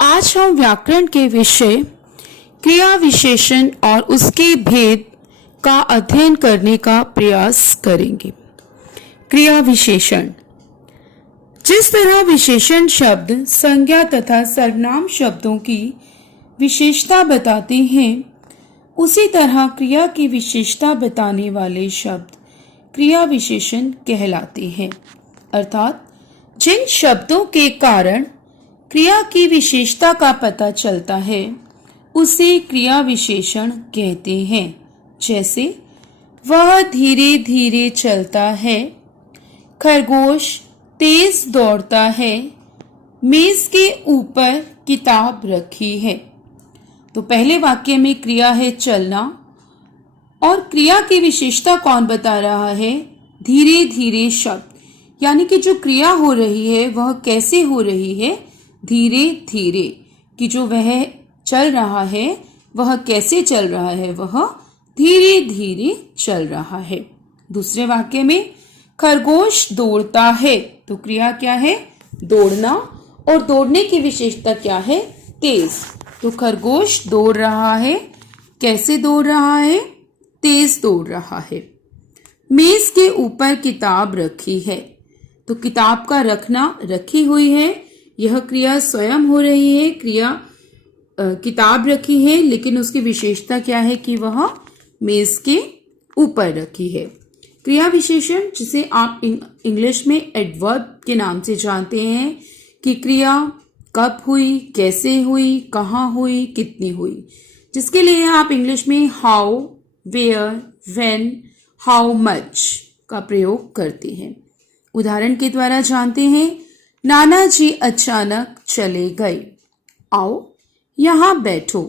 आज हम व्याकरण के विषय क्रिया विशेषण और उसके भेद का अध्ययन करने का प्रयास करेंगे। क्रिया विशेषण। जिस तरह विशेषण शब्द संज्ञा तथा सर्वनाम शब्दों की विशेषता बताते हैं, उसी तरह क्रिया की विशेषता बताने वाले शब्द क्रिया विशेषण कहलाते हैं। अर्थात जिन शब्दों के कारण क्रिया की विशेषता का पता चलता है उसे क्रिया विशेषण कहते हैं। जैसे वह धीरे धीरे चलता है, खरगोश तेज दौड़ता है, मेज के ऊपर किताब रखी है। तो पहले वाक्य में क्रिया है चलना और क्रिया की विशेषता कौन बता रहा है? धीरे धीरे शब्द, यानी कि जो क्रिया हो रही है वह कैसे हो रही है? धीरे धीरे। कि जो वह चल रहा है वह कैसे चल रहा है? वह धीरे धीरे चल रहा है। दूसरे वाक्य में खरगोश दौड़ता है, तो क्रिया क्या है? दौड़ना, और दौड़ने की विशेषता क्या है? तेज। तो खरगोश दौड़ रहा है। कैसे दौड़ रहा है? तेज दौड़ रहा है। मेज के ऊपर किताब रखी है, तो किताब का रखना, रखी हुई है, यह क्रिया स्वयं हो रही है। क्रिया किताब रखी है, लेकिन उसकी विशेषता क्या है कि वह मेज के ऊपर रखी है। क्रिया विशेषण, जिसे आप इंग्लिश में एडवर्ब के नाम से जानते हैं, कि क्रिया कब हुई, कैसे हुई, कहाँ हुई, कितनी हुई, जिसके लिए आप इंग्लिश में how, where, when, how much का प्रयोग करते हैं। उदाहरण के द्वारा जानते हैं। नाना जी अचानक चले गए। आओ यहाँ बैठो।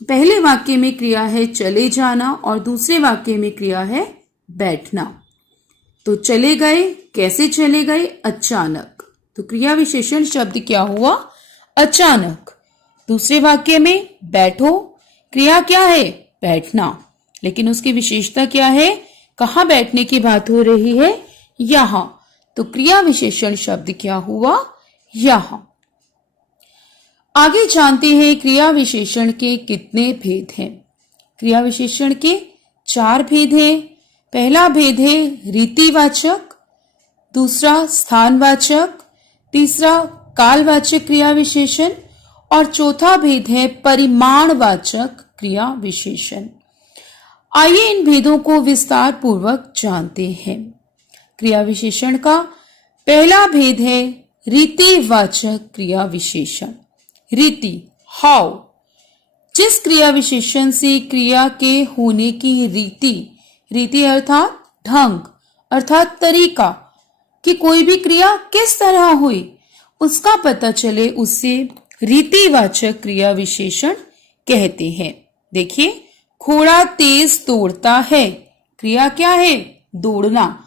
पहले वाक्य में क्रिया है चले जाना और दूसरे वाक्य में क्रिया है बैठना। तो चले गए, कैसे चले गए? अचानक। तो क्रिया विशेषण शब्द क्या हुआ? अचानक। दूसरे वाक्य में बैठो, क्रिया क्या है? बैठना, लेकिन उसकी विशेषता क्या है? कहाँ बैठने की बात हो रही है? यहाँ। तो क्रिया विशेषण शब्द क्या हुआ? यहाँ। आगे जानते हैं क्रिया विशेषण के कितने भेद हैं। क्रिया विशेषण के 4 भेद हैं। पहला भेद है रीतिवाचक, दूसरा स्थानवाचक, तीसरा कालवाचक क्रिया विशेषण और चौथा भेद है परिमाणवाचक क्रिया विशेषण। आइए इन भेदों को विस्तार पूर्वक जानते हैं। क्रिया विशेषण का पहला भेद है रीतिवाचक क्रिया विशेषण। रीति, हाउ। जिस क्रिया विशेषण से क्रिया के होने की रीति, रीति अर्थात ढंग, अर्थात तरीका, कि कोई भी क्रिया किस तरह हुई उसका पता चले, उससे रीतिवाचक क्रिया विशेषण कहते हैं। देखिए, घोड़ा तेज दौड़ता है। क्रिया क्या है? दौड़ना,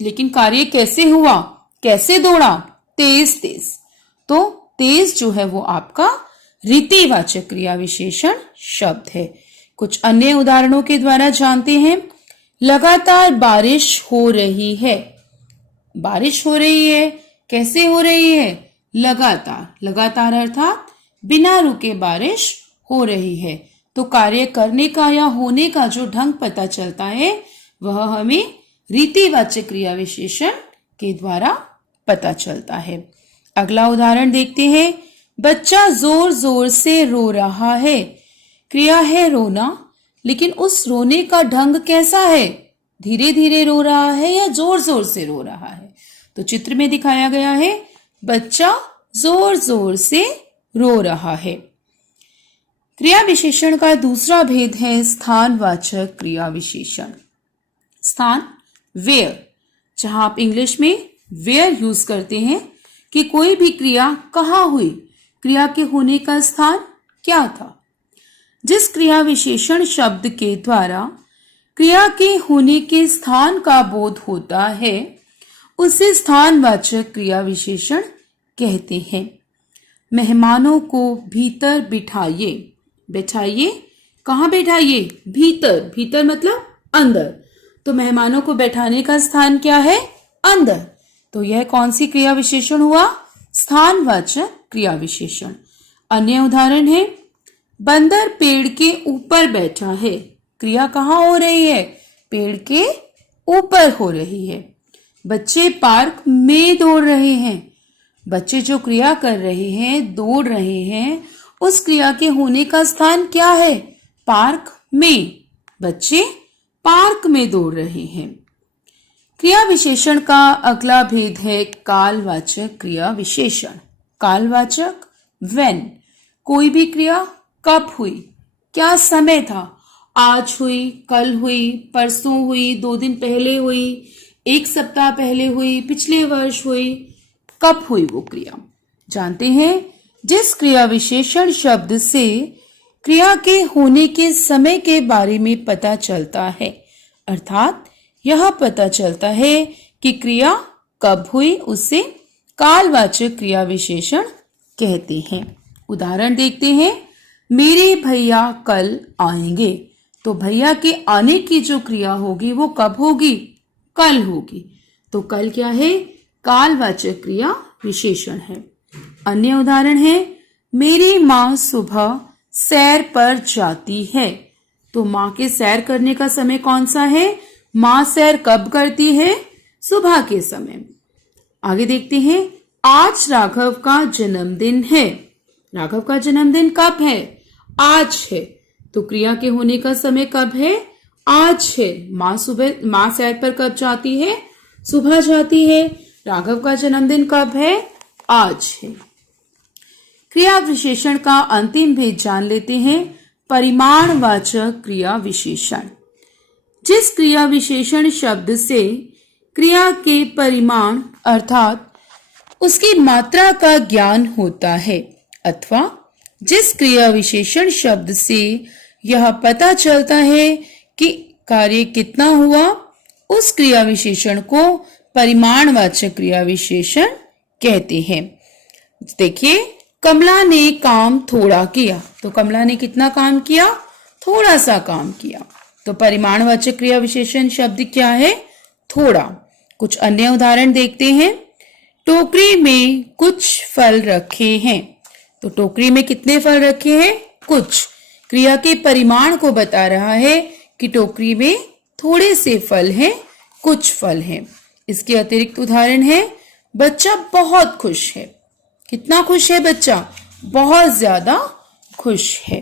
लेकिन कार्य कैसे हुआ? कैसे दौड़ा? तेज तेज। तो तेज जो है वो आपका रीतिवाचक क्रिया विशेषण शब्द है। कुछ अन्य उदाहरणों के द्वारा जानते हैं। लगातार बारिश हो रही है। बारिश हो रही है, कैसे हो रही है? लगातार। लगातार अर्थात बिना रुके बारिश हो रही है। तो कार्य करने का या होने का जो ढंग पता चलता है वह हमें रीतिवाचक क्रिया विशेषण के द्वारा पता चलता है। अगला उदाहरण देखते हैं। बच्चा जोर जोर से रो रहा है। क्रिया है रोना, लेकिन उस रोने का ढंग कैसा है? धीरे धीरे रो रहा है या जोर जोर से रो रहा है? तो चित्र में दिखाया गया है बच्चा जोर जोर से रो रहा है। क्रिया विशेषण का दूसरा भेद है स्थानवाचक क्रिया विशेषण। स्थान, वेयर, जहां आप इंग्लिश में वेयर यूज करते हैं कि कोई भी क्रिया कहाँ हुई, क्रिया के होने का स्थान क्या था। जिस क्रिया विशेषण शब्द के द्वारा क्रिया के होने के स्थान का बोध होता है उसे स्थानवाचक क्रिया विशेषण कहते हैं। मेहमानों को भीतर बिठाइए। बैठाइए, कहाँ बैठाइए? भीतर। भीतर मतलब अंदर। तो मेहमानों को बैठाने का स्थान क्या है? अंदर। तो यह कौन सी क्रिया विशेषण हुआ? स्थानवाचक क्रिया विशेषण। अन्य उदाहरण है, बंदर पेड़ के ऊपर बैठा है। क्रिया कहाँ हो रही है? पेड़ के ऊपर हो रही है। बच्चे पार्क में दौड़ रहे हैं। बच्चे जो क्रिया कर रहे हैं, दौड़ रहे हैं, उस क्रिया के होने का स्थान क्या है? पार्क में। बच्चे पार्क में दौड़ रहे हैं। क्रिया विशेषण का अगला भेद है कालवाचक क्रिया विशेषण। कालवाचक व्हेन, कोई भी क्रिया कब हुई, क्या समय था, आज हुई, कल हुई, परसों हुई, 2 दिन पहले हुई, 1 सप्ताह पहले हुई, पिछले वर्ष हुई, कब हुई वो क्रिया। जानते हैं, जिस क्रिया विशेषण शब्द से क्रिया के होने के समय के बारे में पता चलता है, अर्थात यह पता चलता है कि क्रिया कब हुई, उसे कालवाचक क्रिया विशेषण कहते हैं। उदाहरण देखते हैं, मेरे भैया कल आएंगे। तो भैया के आने की जो क्रिया होगी वो कब होगी? कल होगी। तो कल क्या है? कालवाचक क्रिया विशेषण है। अन्य उदाहरण है, मेरी माँ सुबह सैर पर जाती है। तो माँ के सैर करने का समय कौन सा है? माँ सैर कब करती है? सुबह के समय। आगे देखते हैं, आज राघव का जन्मदिन है। राघव का जन्मदिन कब है? आज है। तो क्रिया के होने का समय कब है? आज है। माँ सैर पर कब जाती है? सुबह जाती है। राघव का जन्मदिन कब है? आज है। क्रिया विशेषण का अंतिम भेद जान लेते हैं, परिमाणवाचक क्रिया विशेषण। जिस क्रिया विशेषण शब्द से क्रिया के परिमाण अर्थात उसकी मात्रा का ज्ञान होता है, अथवा जिस क्रिया विशेषण शब्द से यह पता चलता है कि कार्य कितना हुआ, उस क्रिया विशेषण को परिमाणवाचक क्रिया विशेषण कहते हैं। देखिए, कमला ने काम थोड़ा किया। तो कमला ने कितना काम किया? थोड़ा सा काम किया। तो परिमाणवाचक क्रिया विशेषण शब्द क्या है? थोड़ा। कुछ अन्य उदाहरण देखते हैं, टोकरी में कुछ फल रखे हैं। तो टोकरी में कितने फल रखे हैं? कुछ। क्रिया के परिमाण को बता रहा है कि टोकरी में थोड़े से फल हैं, कुछ फल हैं। इसके अतिरिक्त उदाहरण है, बच्चा बहुत खुश है। कितना खुश है बच्चा? बहुत ज्यादा खुश है।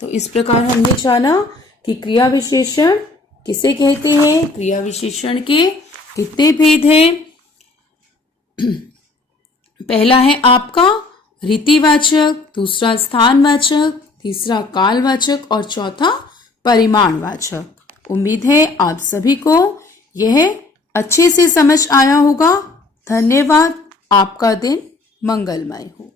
तो इस प्रकार हमने जाना कि क्रिया विशेषण किसे कहते हैं, क्रिया विशेषण के कितने भेद हैं। पहला है आपका रीतिवाचक, दूसरा स्थानवाचक, तीसरा कालवाचक और चौथा परिमाणवाचक। उम्मीद है आप सभी को यह अच्छे से समझ आया होगा। धन्यवाद। आपका दिन मंगलमय हो।